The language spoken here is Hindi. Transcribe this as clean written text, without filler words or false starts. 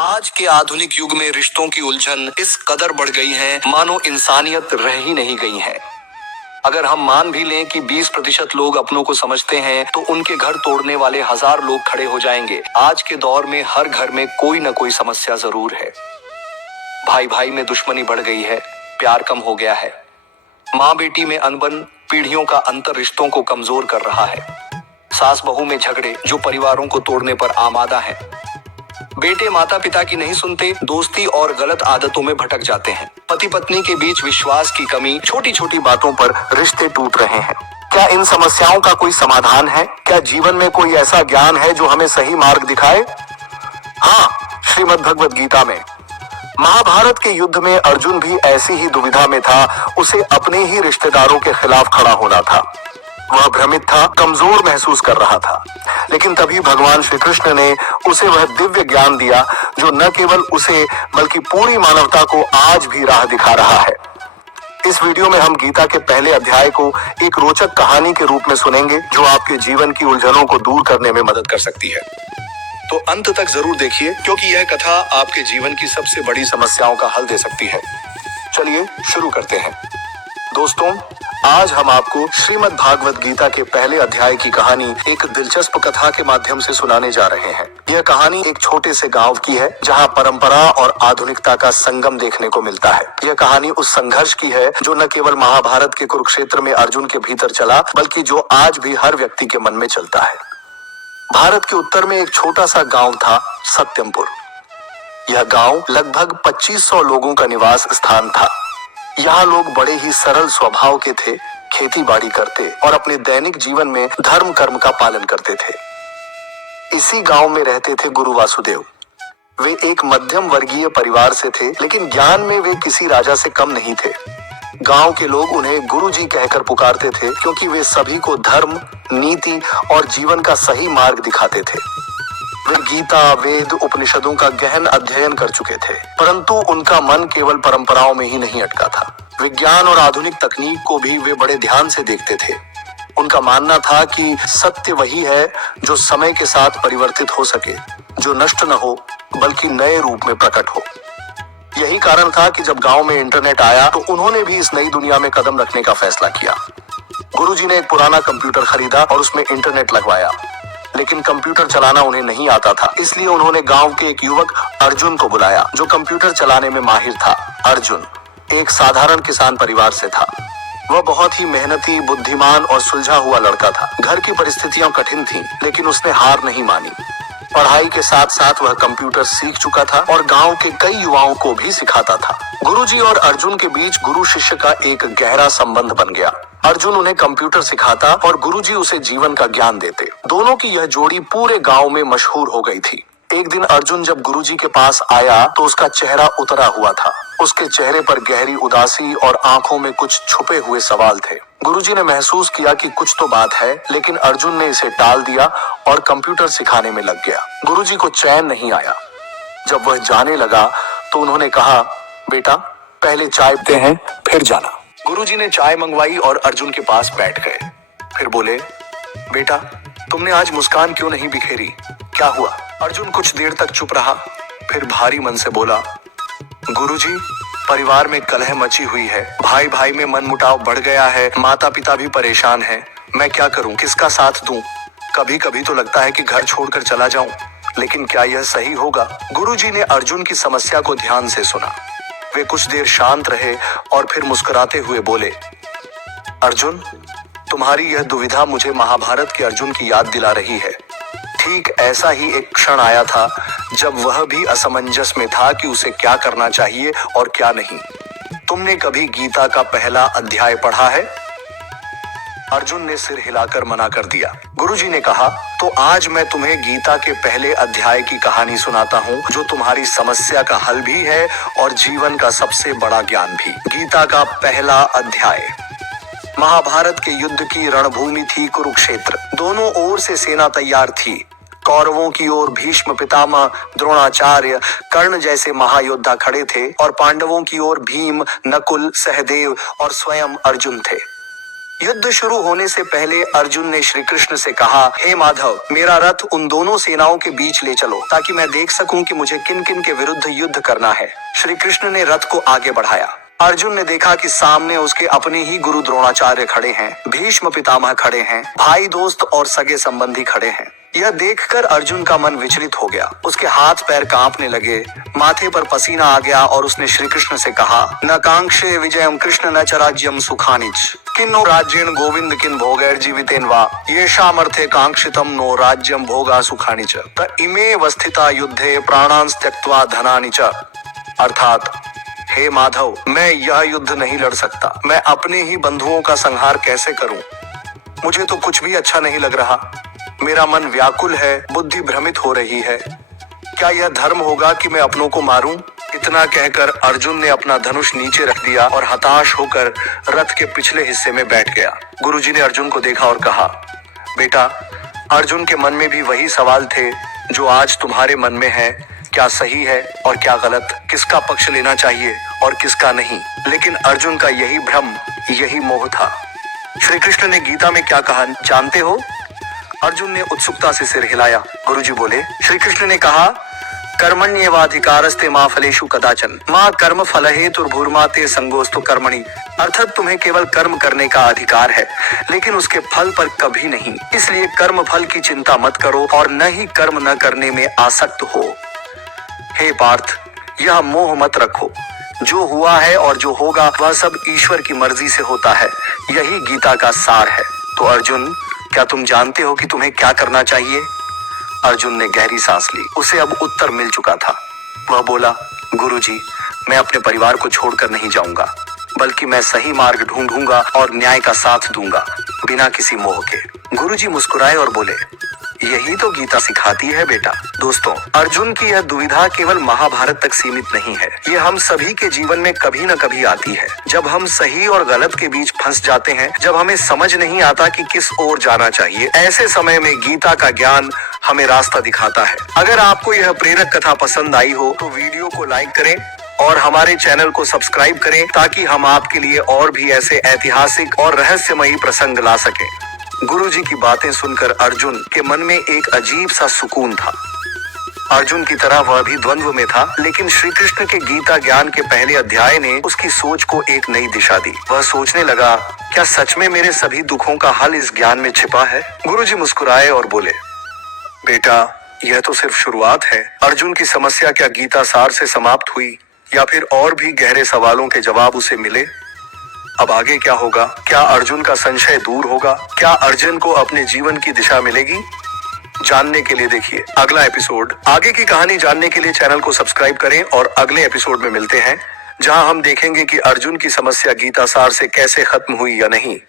आज के आधुनिक युग में रिश्तों की उलझन इस कदर बढ़ गई है मानो इंसानियत रह ही नहीं गई है। अगर हम मान भी लें कि 20% लोग अपनों को समझते हैं तो उनके घर तोड़ने वाले 1000 लोग खड़े हो जाएंगे। आज के दौर में हर घर में कोई न कोई समस्या जरूर है। भाई भाई में दुश्मनी बढ़ गई है, प्यार कम हो गया है, माँ बेटी में अनबन पीढ़ियों का अंतर रिश्तों को कमजोर कर रहा है, सास बहू में झगड़े जो परिवारों को तोड़ने पर आमादा है, बेटे माता पिता की नहीं सुनते, दोस्ती और गलत आदतों में भटक जाते हैं, पति पत्नी के बीच विश्वास की कमी, छोटी छोटी बातों पर रिश्ते टूट रहे हैं। क्या इन समस्याओं का कोई समाधान है? क्या जीवन में कोई ऐसा ज्ञान है जो हमें सही मार्ग दिखाए? हाँ, श्रीमद् भगवद गीता में। महाभारत के युद्ध में अर्जुन भी ऐसी ही दुविधा में था। उसे अपने ही रिश्तेदारों के खिलाफ खड़ा होना था। वह भ्रमित था, कमजोर महसूस कर रहा था। लेकिन तभी भगवान श्री कृष्ण ने उसे वह दिव्य ज्ञान दिया जो न केवल उसे बल्कि पूरी मानवता को आज भी राह दिखा रहा है। इस वीडियो में हम गीता के पहले अध्याय को एक रोचक कहानी के रूप में सुनेंगे जो आपके जीवन की उलझनों को दूर करने में मदद कर सकती है। तो अंत तक जरूर देखिए क्योंकि यह कथा आपके जीवन की सबसे बड़ी समस्याओं का हल दे सकती है। चलिए शुरू करते हैं। दोस्तों, आज हम आपको श्रीमद् भागवत गीता के पहले अध्याय की कहानी एक दिलचस्प कथा के माध्यम से सुनाने जा रहे हैं। यह कहानी एक छोटे से गांव की है जहां परंपरा और आधुनिकता का संगम देखने को मिलता है। यह कहानी उस संघर्ष की है जो न केवल महाभारत के कुरुक्षेत्र में अर्जुन के भीतर चला बल्कि जो आज भी हर व्यक्ति के मन में चलता है। भारत के उत्तर में एक छोटा सा गांव था, सत्यमपुर। यह गांव लगभग 2500 लोगों का निवास स्थान था। यहाँ लोग बड़े ही सरल स्वभाव के थे, खेती बाड़ी करते और अपने दैनिक जीवन में धर्म कर्म का पालन करते थे। इसी गांव में रहते थे गुरु वासुदेव। वे एक मध्यम वर्गीय परिवार से थे, लेकिन ज्ञान में वे किसी राजा से कम नहीं थे। गांव के लोग उन्हें गुरुजी कहकर पुकारते थे क्योंकि वे सभी को धर्म, नीति और जीवन का सही मार्ग दिखाते थे। वे गीता, वेद, उपनिषदों का गहन अध्ययन कर चुके थे, परंतु उनका मन केवल परंपराओं में ही नहीं अटका था। विज्ञान और आधुनिक तकनीक को भी वे बड़े ध्यान से देखते थे। उनका मानना था कि सत्य वही है जो समय के साथ परिवर्तित हो सके, जो नष्ट न हो बल्कि नए रूप में प्रकट हो। यही कारण था कि जब गांव में इंटरनेट आया तो उन्होंने भी इस नई दुनिया में कदम रखने का फैसला किया। गुरुजी ने एक पुराना कंप्यूटर खरीदा और उसमें इंटरनेट लगवाया, लेकिन कंप्यूटर चलाना उन्हें नहीं आता था। इसलिए उन्होंने गांव के एक युवक अर्जुन को बुलाया जो कंप्यूटर चलाने में माहिर था। अर्जुन एक साधारण किसान परिवार से था। वह बहुत ही मेहनती, बुद्धिमान और सुलझा हुआ लड़का था। घर की परिस्थितियां कठिन थीं, लेकिन उसने हार नहीं मानी। पढ़ाई के साथ साथ वह कंप्यूटर सीख चुका था और गांव के कई युवाओं को भी सिखाता था। गुरुजी और अर्जुन के बीच गुरु शिष्य का एक गहरा संबंध बन गया। अर्जुन उन्हें कंप्यूटर सिखाता और गुरुजी उसे जीवन का ज्ञान देते। दोनों की यह जोड़ी पूरे गांव में मशहूर हो गई थी। एक दिन अर्जुन जब गुरुजी के पास आया तो उसका चेहरा उतरा हुआ था। उसके चेहरे पर गहरी उदासी और आंखों में कुछ छुपे हुए सवाल थे। गुरुजी ने महसूस किया कि कुछ तो बात है, लेकिन अर्जुन ने इसे टाल दिया और कंप्यूटर सिखाने में लग गया। गुरुजी को चैन नहीं आया। जब वह जाने लगा तो उन्होंने कहा, बेटा पहले चाय पीते हैं फिर जाना। गुरुजी ने चाय मंगवाई और अर्जुन के पास बैठ गए। फिर बोले, बेटा तुमने आज मुस्कान क्यों नहीं बिखेरी, क्या हुआ? अर्जुन कुछ देर तक चुप रहा, फिर भारी मन से बोला, गुरुजी परिवार में कलह मची हुई है, भाई भाई में मनमुटाव बढ़ गया है, माता पिता भी परेशान हैं। मैं क्या करूं, किसका साथ दूं? कभी कभी तो लगता है कि घर छोड़कर चला जाऊं, लेकिन क्या यह सही होगा? गुरुजी ने अर्जुन की समस्या को ध्यान से सुना। वे कुछ देर शांत रहे और फिर मुस्कुराते हुए बोले, अर्जुन तुम्हारी यह दुविधा मुझे महाभारत के अर्जुन की याद दिला रही है। ठीक ऐसा ही एक क्षण आया था जब वह भी असमंजस में था कि उसे क्या करना चाहिए और क्या नहीं। तुमने कभी गीता का पहला अध्याय पढ़ा है? अर्जुन ने सिर हिलाकर मना कर दिया। गुरुजी ने कहा, तो आज मैं तुम्हें गीता के पहले अध्याय की कहानी सुनाता हूँ जो तुम्हारी समस्या का हल भी है और जीवन का सबसे बड़ा ज्ञान भी। गीता का पहला अध्याय। महाभारत के युद्ध की रणभूमि थी कुरुक्षेत्र। दोनों ओर से सेना तैयार थी। कौरवों की ओर भीष्म पितामह, द्रोणाचार्य, कर्ण जैसे महायोद्धा खड़े थे और पांडवों की ओर भीम, नकुल, सहदेव और स्वयं अर्जुन थे। युद्ध शुरू होने से पहले अर्जुन ने श्री कृष्ण से कहा, हे माधव, मेरा रथ उन दोनों सेनाओं के बीच ले चलो ताकि मैं देख सकूं कि मुझे किन किन के विरुद्ध युद्ध करना है। श्री कृष्ण ने रथ को आगे बढ़ाया। अर्जुन ने देखा कि सामने उसके अपने ही गुरु द्रोणाचार्य खड़े हैं, भीष्म पितामह खड़े हैं, भाई दोस्त और सगे संबंधी खड़े हैं। यह देखकर अर्जुन का मन विचलित हो गया। उसके हाथ पैर कांपने लगे, माथे पर पसीना आ गया और उसने श्री कृष्ण से कहा, न कांक्षे विजयम कृष्ण न च राज्यम सुखानिच किन्नो राज्येन गोविंद किन भोगैर जीवितेन वा येषामर्थे कांक्षितम नो राज्यम भोगा सुखानिच त इमे वस्थिता युद्धे प्राणान् त्यक्त्वा धनानि च। अर्थात, हे माधव, मैं यह युद्ध नहीं लड़ सकता। मैं अपने ही बंधुओं का संहार कैसे करूं? मुझे तो कुछ भी अच्छा नहीं लग रहा। मेरा मन व्याकुल है, बुद्धि भ्रमित हो रही है। क्या यह धर्म होगा कि मैं अपनों को मारूं? इतना कहकर अर्जुन ने अपना धनुष नीचे रख दिया और हताश होकर रथ के पिछले हिस्से में बैठ गया। गुरुजी ने अर्जुन को देखा और कहा, बेटा, अर्जुन के मन में भी वही सवाल थे जो आज तुम्हारे मन में है। क्या सही है और क्या गलत, किसका पक्ष लेना चाहिए और किसका नहीं। लेकिन अर्जुन का यही भ्रम, यही मोह था। श्री कृष्ण ने गीता में क्या कहा जानते हो? अर्जुन ने उत्सुकता से सिर हिलाया। गुरुजी बोले, श्री कृष्ण ने कहा, कर्मण्येवाधिकारस्ते मा फलेषु कदाचन मां कर्म फल हेतुर्भूर्मा ते संगोस्तु कर्मणि। अर्थात तुम्हें केवल कर्म करने का अधिकार है, लेकिन उसके फल पर कभी नहीं। इसलिए कर्म फल की चिंता मत करो और न ही कर्म न करने में आसक्त हो। हे पार्थ, यह मोह मत रखो। जो हुआ है और जो होगा वह सब ईश्वर की मर्जी से होता है। यही गीता का सार है। तो अर्जुन, क्या तुम जानते हो कि तुम्हें क्या करना चाहिए? अर्जुन ने गहरी सांस ली। उसे अब उत्तर मिल चुका था। वह बोला, गुरुजी, मैं अपने परिवार को छोड़कर नहीं जाऊंगा, बल्कि मैं सही मार्ग ढूंढूंगा और न्याय का साथ दूंगा, बिना किसी मोह के। गुरुजी मुस्कुराए और बोले, यही तो गीता सिखाती है बेटा। दोस्तों, अर्जुन की यह दुविधा केवल महाभारत तक सीमित नहीं है। ये हम सभी के जीवन में कभी न कभी आती है। जब हम सही और गलत के बीच फंस जाते हैं, जब हमें समझ नहीं आता कि किस ओर जाना चाहिए, ऐसे समय में गीता का ज्ञान हमें रास्ता दिखाता है। अगर आपको यह प्रेरक कथा पसंद आई हो तो वीडियो को लाइक करें और हमारे चैनल को सब्सक्राइब करें ताकि हम आपके लिए और भी ऐसे ऐतिहासिक और रहस्यमयी प्रसंग ला सकें। गुरुजी की बातें सुनकर अर्जुन के मन में एक अजीब सा सुकून था। अर्जुन की तरह वह भी द्वंद्व में था, लेकिन श्री कृष्ण के गीता ज्ञान के पहले अध्याय ने उसकी सोच को एक नई दिशा दी। वह सोचने लगा, क्या सच में मेरे सभी दुखों का हल इस ज्ञान में छिपा है? गुरुजी मुस्कुराए और बोले, बेटा, यह तो सिर्फ शुरुआत है। अर्जुन की समस्या क्या गीता सार से समाप्त हुई या फिर और भी गहरे सवालों के जवाब उसे मिले? अब आगे क्या होगा? क्या अर्जुन का संशय दूर होगा? क्या अर्जुन को अपने जीवन की दिशा मिलेगी? जानने के लिए देखिए अगला एपिसोड। आगे की कहानी जानने के लिए चैनल को सब्सक्राइब करें और अगले एपिसोड में मिलते हैं, जहां हम देखेंगे कि अर्जुन की समस्या गीता सार से कैसे खत्म हुई या नहीं।